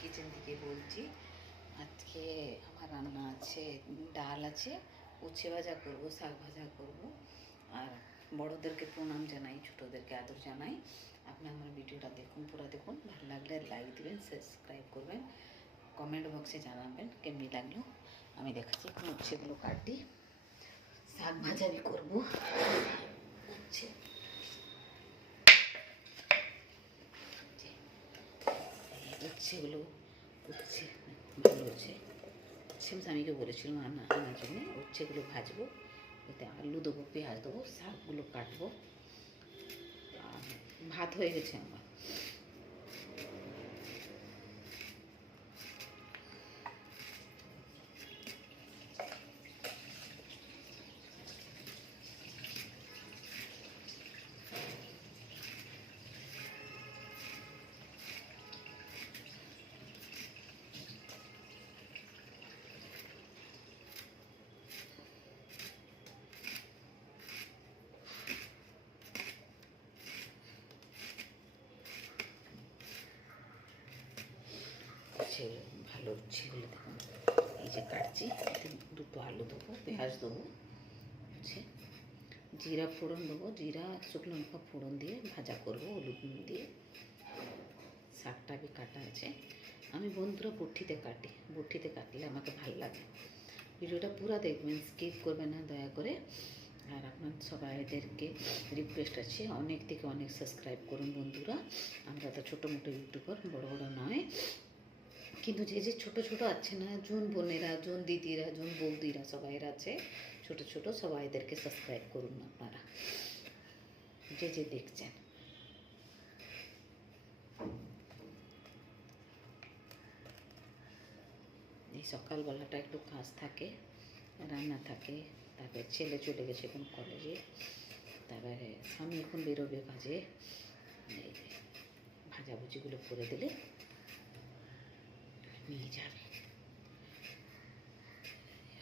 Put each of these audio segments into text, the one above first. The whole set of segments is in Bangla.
কিচেন থেকে বলছি। আজকে আমার রান্না আছে, ডাল আছে, উচ্ছে ভাজা করব, শাক ভাজা করব। আর বড়োদেরকে প্রণাম জানাই, ছোটোদেরকে আদর জানাই। আপনি আমার ভিডিওটা দেখুন, পুরো দেখুন। ভালো লাগলে লাইক দিবেন, সাবস্ক্রাইব করবেন, কমেন্ট বক্সে জানাবেন কেমনি লাগলো। আমি দেখাচ্ছি, উচ্ছেগুলো কাটি, শাক ভাজা भी করবো। উচ্ছে উচ্ছেগুলো উচ্ছে ভালো হচ্ছে। উচ্ছে স্বামীকে বলেছিলাম আনার জন্য। উচ্ছেগুলো ভাজবো, এতে আলু দেবো, পেঁয়াজ দেবো, শাকগুলো কাটবো। আর ভাত হয়ে গেছে আমার। ভালো উচ্ছেগুলো দেখুন, এই যে কাটছি, এতে দুটো আলু দেবো, পেঁয়াজ দেবো, হচ্ছে জিরা ফোড়ন দেবো, জিরা শুকনো লঙ্কা ফোড়ন দিয়ে ভাজা করবো হলুদ নুন দিয়ে। শাকটা भी কাটা আছে। আমি বন্ধুরা বটিতে কাটি, বটিতে কাটলে আমাকে ভালো লাগে। ভিডিওটা পুরো দেখবেন, স্কিপ করবেন না দয়া করে। আর আপনার সবাইদেরকে রিকোয়েস্ট আছে, অনেক থেকে অনেক সাবস্ক্রাইব করুন বন্ধুরা। আমরা তো ছোটো মোটো ইউটিউবার, বড় বড় নয়, কিন্তু যে যে ছোটো ছোটো আছে না, জুন বোনেরা, জুন দিদিরা, জুন বৌদিরা সবাইরা আছে ছোটো ছোটো, সবাইদেরকে সাবস্ক্রাইব করুন আপনারা, যে যে দেখছেন। এই সকালবেলাটা একটু কাজ থাকে, রান্না থাকে, তারপরে ছেলে চলে গেছে এখন কলেজে, তারপরে স্বামী এখন বেরোবে কাজে। এই ভাজাভুজিগুলো করে দিলে নিয়ে যাবে।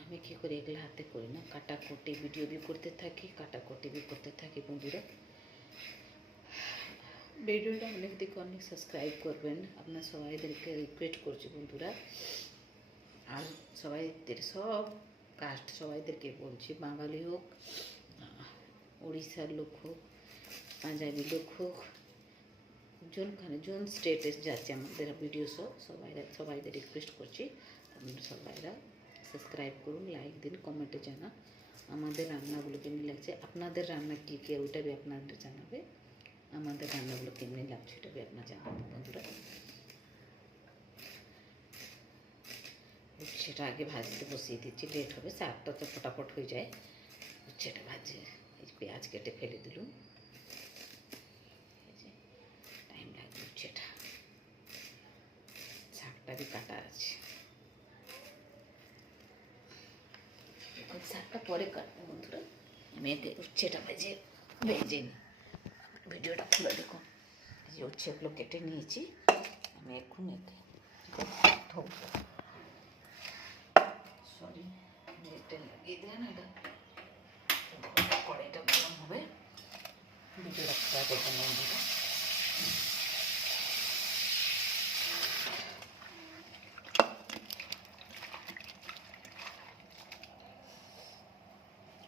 আমি কী করে এগুলো হাতে করি না, কাটাকুটি ভিডিও भी করতে থাকি, কাটাকুটি भी করতে থাকি বন্ধুরা। ভিডিওটা অনেক দিকে অনেক সাবস্ক্রাইব করবেন, আপনার সবাইদেরকে রিকোয়েস্ট করছি বন্ধুরা। আর সবাইদের সব কাস্ট সবাইদেরকে বলছি, বাঙালি হোক, উড়িষ্যার লোক হোক, পাঞ্জাবি লোক হোক, যোনখানে যোন স্টেটে যাচ্ছে আমাদের ভিডিও সবাইদের রিকোয়েস্ট করছি, আপনারা সবাইরা সাবস্ক্রাইব করুন, লাইক দিন, কমেন্টে জানান আমাদের রান্নাগুলো কেমনি লাগছে। আপনাদের রান্না কী কী ওইটা भी আপনাদের জানাবে, আমাদের রান্নাগুলো কেমনি লাগছে ওটা भी আপনারা জানাবেন বন্ধুরা। উচ্ছেটা আগে ভাজতে বসিয়ে দিচ্ছি, লেট হবে, শাকটা তো ফটাফট হয়ে যায়। উচ্ছেটা ভাজে, এই পেঁয়াজ কেটে ফেলে দিলুম, টাইম লাগবে। উচ্ছেটা শাকটা भी কাটা আছে, এখন শাকটা পরে কাটবো বন্ধুরা। আমি এতে উচ্ছেটা ভেজে নিই, ভিডিওটা পুরো দেখুন। এই যে উচ্ছেগুলো কেটে নিয়েছি, আমি এখন এতে ধোবো। সরি, নেটে লাগিয়ে দেন, এটা কড়াইটা গরম হবে, ভিডিওটা পুরো দেখুন বন্ধুরা।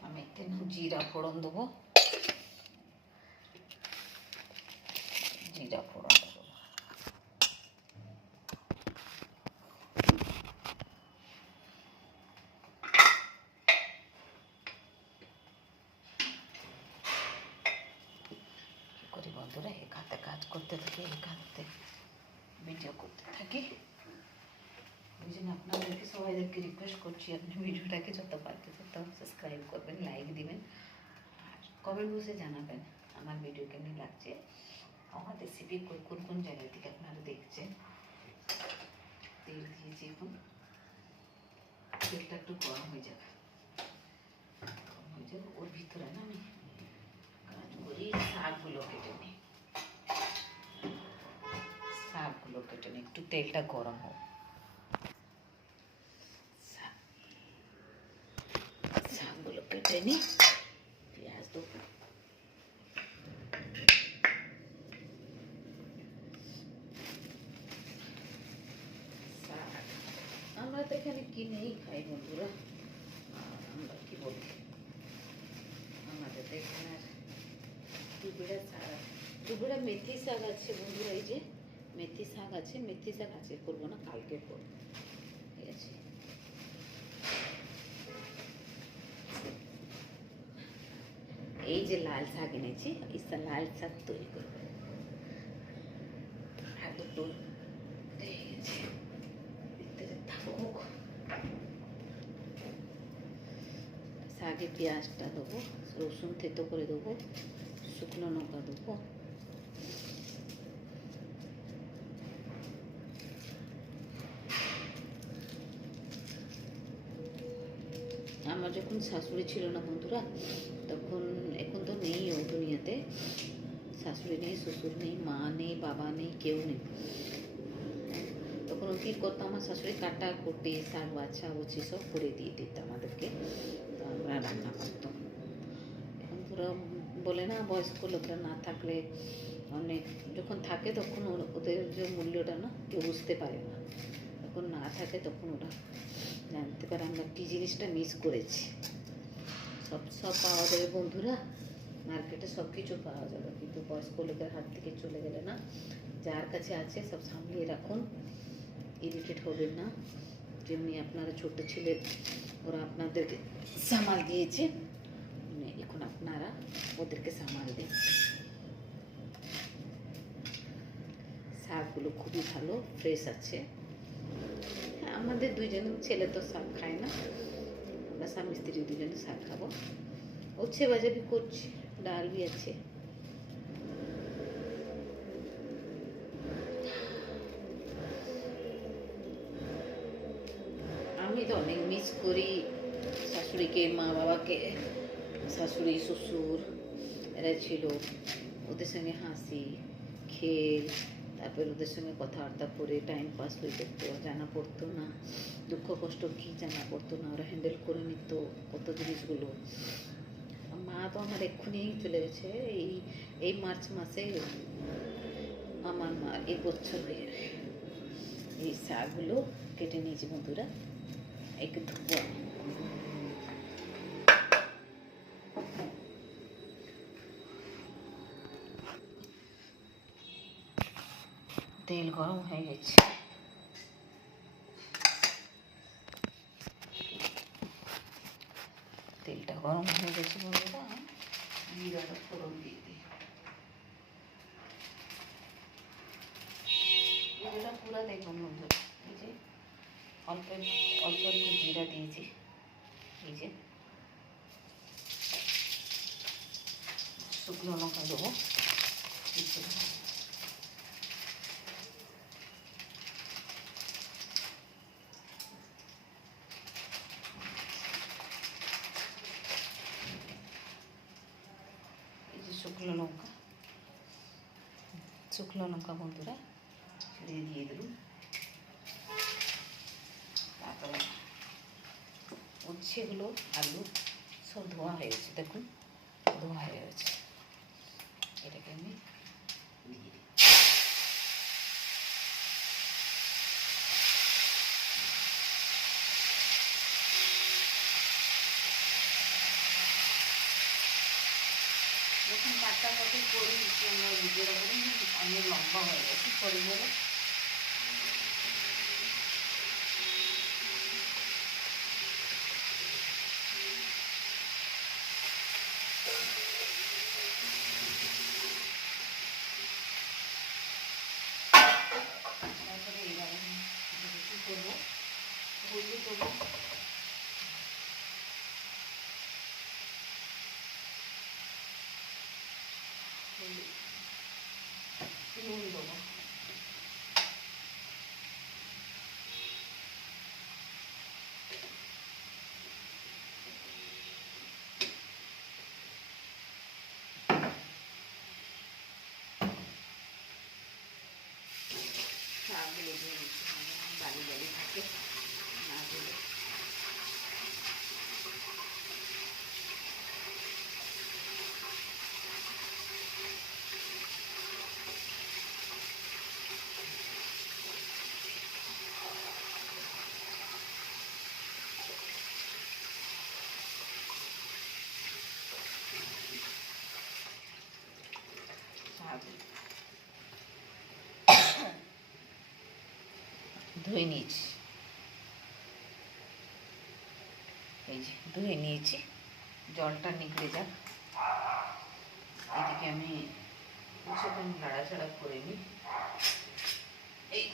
আমি এতে জিরা ফোড়ন দেবো, জিরা ফোড়ন দেবো, করি বন্ধুরা, এক হাতে কাজ করতে থাকি, এক হাতে ভিডিও করতে থাকি। ওই জন্য আপনাদেরকে সবাইদেরকে রিকোয়েস্ট করছি, আপনি ভিডিওটাকে যত পারতে তত সাবস্ক্রাইব করবেন, লাইক দিবেন, আর কমেন্ট বক্সে জানাবেন আমার ভিডিও কেমন লাগছে, আমার রেসিপি কোন কোন জায়গা থেকে আপনারা দেখছেন। তেল দিয়েছি, এখন তেলটা একটু গরম হয়ে যাবে, ওর ভিতরে না আমি কাজ করি, শাকগুলো কেটে নিই, একটু তেলটা গরম হোক, শাকগুলো কেটে নিই, পেঁয়াজ দেবো, আমরা তো এখানে কিনেই খাই বন্ধুরা। আমরা কি বলি, আমাদের তো এখানে আর দুবেড়া শাক আছে, দুবেড়া মেথি শাক আছে বন্ধুরা। এই যে মেথি শাক আছে, মেথি শাক আজকে করবো না, কালকে করবো, ঠিক আছে। এই যে লাল শাক এনেছি, এই লাল শাক তৈরি করবো। আর দুটো ভিতরে থাকুক। শাকে পেঁয়াজটা দেবো, রসুন থেতো করে দেবো, শুকনো লঙ্কা দেবো, আমার যখন শাশুড়ি ছিল না বন্ধুরা, তখন, এখন তো নেই ও দুনিয়াতে, শাশুড়ি নেই, শ্বশুর নেই, মা নেই, বাবা নেই, কেউ নেই। তখন ও কী করতো, আমার শাশুড়ি কাটা কুটি শাক বাছা বুচি সব করে দিয়ে দিত আমাদেরকে, তো আমরা রান্না করতাম। এখন পুরো বলে না, বয়স্ক লোকরা না থাকলে অনেক, যখন থাকে তখন ওদের যে মূল্যটা না কেউ বুঝতে পারে না, যখন না থাকে তখন ওরা জানতে পারে আমরা কী জিনিসটা মিস করেছি। সব পাওয়া যাবে বন্ধুরা, মার্কেটে সব কিছু পাওয়া যাবে, কিন্তু বয়স্ক লোকের হাত থেকে চলে গেলে না, যার কাছে আছে সব সামলিয়ে রাখুন, ইরিটেট হবেন না। যেমনি আপনারা ছোট ছেলে, ওরা আপনাদেরকে সামাল দিয়েছে, এখন আপনারা ওদেরকে সামাল দিন। শাকগুলো খুবই ভালো, ফ্রেশ আছে। হ্যাঁ, আমাদের দুইজন ছেলে তো শাক খায় না, আমরা স্বামী স্ত্রী দুজনে শাক খাবো। উচ্ছে ভাজা भी করছি, ডাল भी আছে। আমি তো অনেক মিস করি শাশুড়িকে, মা বাবাকে। শাশুড়ি শ্বশুর এরা ছিল, ওদের সঙ্গে হাসি খেল, তারপর ওদের সঙ্গে কথাবার্তা করে টাইম পাস হয়ে যেত, জানা পড়তো না, দুঃখ কষ্ট কী জানা পড়তো না, ওরা হ্যান্ডেল করে নিত কত জিনিসগুলো। মা তো আমার এক্ষুনি চলে গেছে, এই মার্চ মাসে আমার মা 1 বছর হয়ে যাবে। এই শাকগুলো কেটে নিয়েছি বন্ধুরা, একটু ধুবো। তেল গরম হয়ে গেছে, তেলটা গরম হয়ে গেছে বন্ধুরা, জিরাটা ফোড়ন দিয়ে দিই। জিরাটা পুরো দেখুন বন্ধুরা, এই যে অল্প অল্প একটু জিরা দিয়েছি, এই যে শুকনো লঙ্কা দেবো, শুকনো লঙ্কা বন্ধুরা দিয়ে দেবো। তারপরে উচ্ছেগুলো, আলু সব ধোয়া হয়ে গেছে, দেখুন ধোয়া হয়ে গেছে, এটাকে আমি দিয়ে দিই। যখন কাটাকাটি করি আমরা ভিডিওটা করি, অনেক লম্বা হয়ে গেছে করি বলে। তারপরে এইভাবে কী করবো, হলুদ দেবো, নুন দেবো, শাকগুলো দিয়ে দিচ্ছি, বালি বালি থাকে না দিলে। ধুয়ে নিয়েছি, এই যে ধুয়ে নিয়েছি, জলটা নিগড়ে যাক। এদিকে আমি কিছুক্ষণ নাড়াচাড়া করে নিই। এই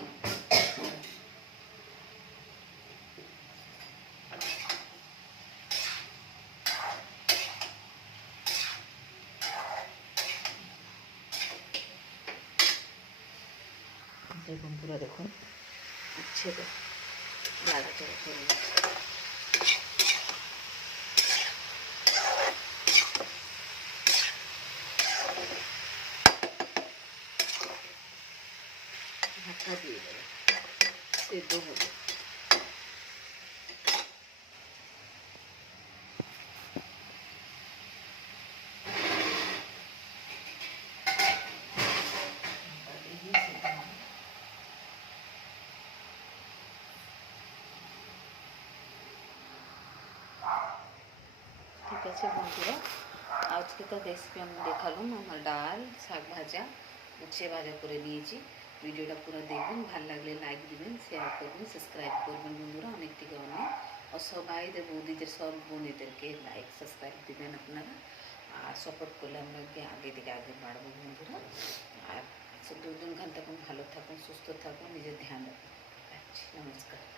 দেখুন, পুরো দেখুন উচ্ছে তো নাড়াচাড়া করে নিই। ঢাকা দিয়ে দেবো, সেদ্ধ হবে। ঠিক আছে বন্ধুরা, আজকে তো রেসিপি আমি দেখালাম। আমার ডাল, শাক ভাজা, উচ্ছে ভাজা করে নিয়েছি। ভিডিওটা পুরো দেখবেন, ভালো লাগলে লাইক দিবেন, শেয়ার করবেন, সাবস্ক্রাইব করবেন বন্ধুরা, অনেক থেকে অনেক। আর সবাইদের, বৌদিদের, সব বোনেদেরকে লাইক সাবস্ক্রাইব দিবেন আপনারা। আর সাপোর্ট করলে আমরা আগে থেকে আগে বাড়বো বন্ধুরা। আর দুজন ঘন্টা ভালো থাকুন, সুস্থ থাকুন, নিজের ধ্যান রাখুন। নমস্কার।